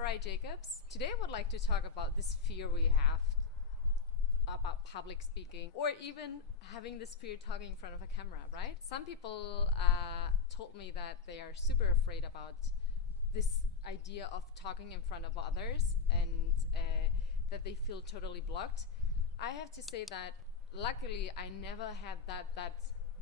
Sarai Jacobs. Today I would like to talk about this fear we have about public speaking, or even having this fear talking in front of a camera, right? Some people told me that they are super afraid about this idea of talking in front of others, and that they feel totally blocked. I have to say that luckily I never had that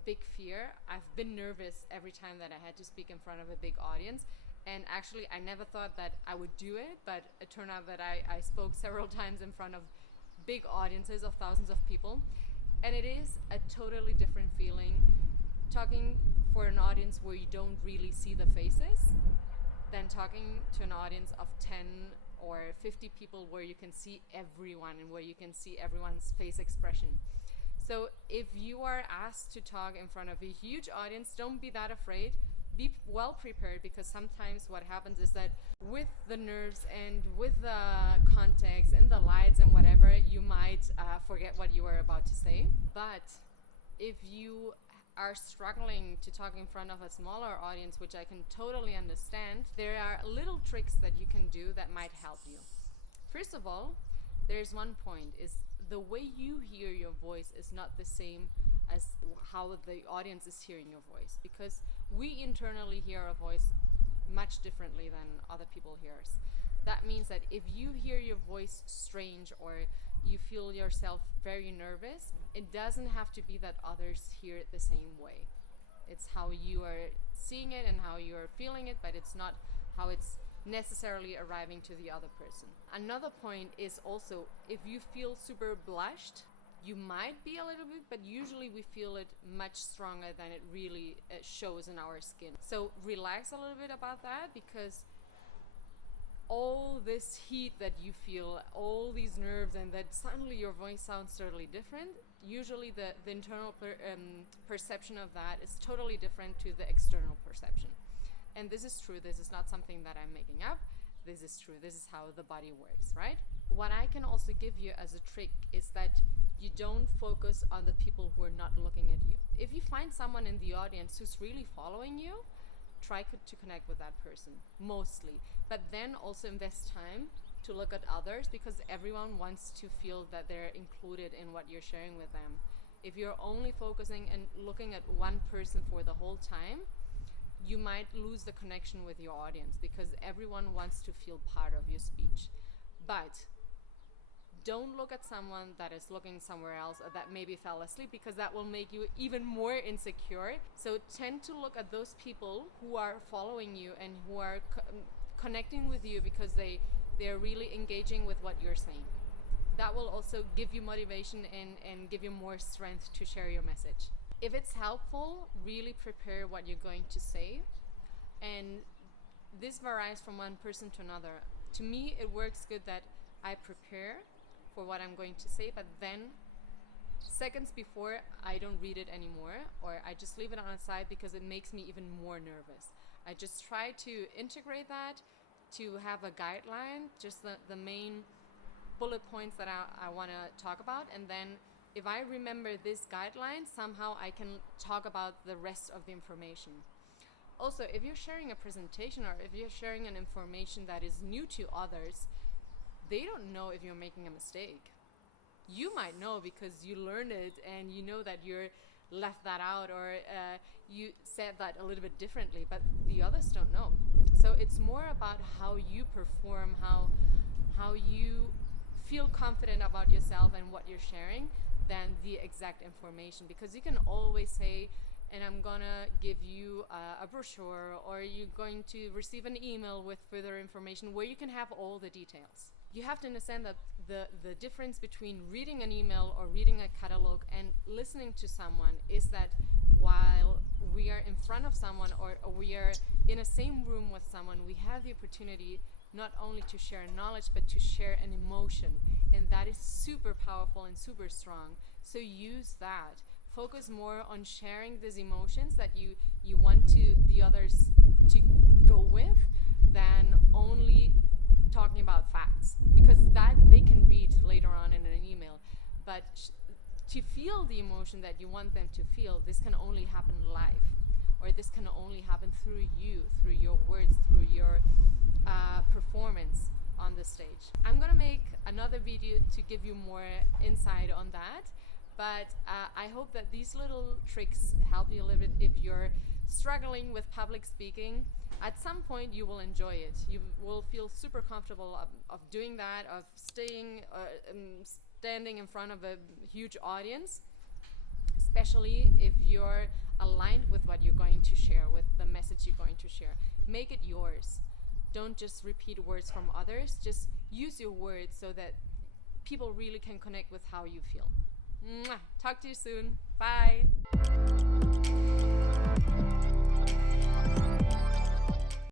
big fear. I've been nervous every time that I had to speak in front of a big audience, and actually I never thought that I would do it, but it turned out that I spoke several times in front of big audiences of thousands of people, and it is a totally different feeling talking for an audience where you don't really see the faces than talking to an audience of 10 or 50 people where you can see everyone and where you can see everyone's face expression. So if you are asked to talk in front of a huge audience, don't be that afraid. Be well prepared, because sometimes what happens is that with the nerves and with the context and the lights and whatever, you might forget what you were about to say. But if you are struggling to talk in front of a smaller audience, which I can totally understand, there are little tricks that you can do that might help you. First of all, there's one point, is the way you hear your voice is not the same as how the audience is hearing your voice, because we internally hear our voice much differently than other people hear us. That means that if you hear your voice strange or you feel yourself very nervous, it doesn't have to be that others hear it the same way. It's how you are seeing it and how you are feeling it, but it's not how it's necessarily arriving to the other person. Another point is also, if you feel super blushed, you might be a little bit, but usually we feel it much stronger than it really shows in our skin. So relax a little bit about that, because all this heat that you feel, all these nerves, and that suddenly your voice sounds totally different, usually the internal perception of that is totally different to the external perception. And this is true. This is not something that I'm making up. This is true. This is how the body works, right? What I can also give you as a trick is that you don't focus on the people who are not looking at you. If you find someone in the audience who's really following you, try to connect with that person, mostly. But then also invest time to look at others, because everyone wants to feel that they're included in what you're sharing with them. If you're only focusing and looking at one person for the whole time, you might lose the connection with your audience, because everyone wants to feel part of your speech. But don't look at someone that is looking somewhere else or that maybe fell asleep, because that will make you even more insecure. So tend to look at those people who are following you and who are connecting with you because they're really engaging with what you're saying. That will also give you motivation and give you more strength to share your message. If it's helpful, really prepare what you're going to say. And this varies from one person to another. To me, it works good that I prepare for what I'm going to say, but then seconds before, I don't read it anymore, or I just leave it on the side, because it makes me even more nervous. I just try to integrate that, to have a guideline, just the main bullet points that I want to talk about, and then if I remember this guideline, somehow I can talk about the rest of the information. Also, if you're sharing a presentation or if you're sharing an information that is new to others, they don't know if you're making a mistake. You might know because you learned it and you know that you left that out, or you said that a little bit differently, but the others don't know. So it's more about how you perform, how you feel confident about yourself and what you're sharing, than the exact information. Because you can always say, and I'm gonna give you a brochure, or you're going to receive an email with further information where you can have all the details. You have to understand that the difference between reading an email or reading a catalog and listening to someone is that while we are in front of someone, or we are in the same room with someone, we have the opportunity not only to share knowledge, but to share an emotion. And that is super powerful and super strong. So use that. Focus more on sharing these emotions that you want the others to go with, than only talking about facts, because that they can read later on in an email. But to feel the emotion that you want them to feel, this can only happen live. or this can only happen through you, through your words, through your performance on the stage. I'm gonna make another video to give you more insight on that, but I hope that these little tricks help you a little bit if you're struggling with public speaking. At some point you will enjoy it. You will feel super comfortable of doing that, of standing in front of a huge audience, especially if you're aligned with what you're going to share, with the message you're going to share. Make it yours. Don't just repeat words from others. Just use your words so that people really can connect with how you feel. Mwah. Talk to you soon. Bye.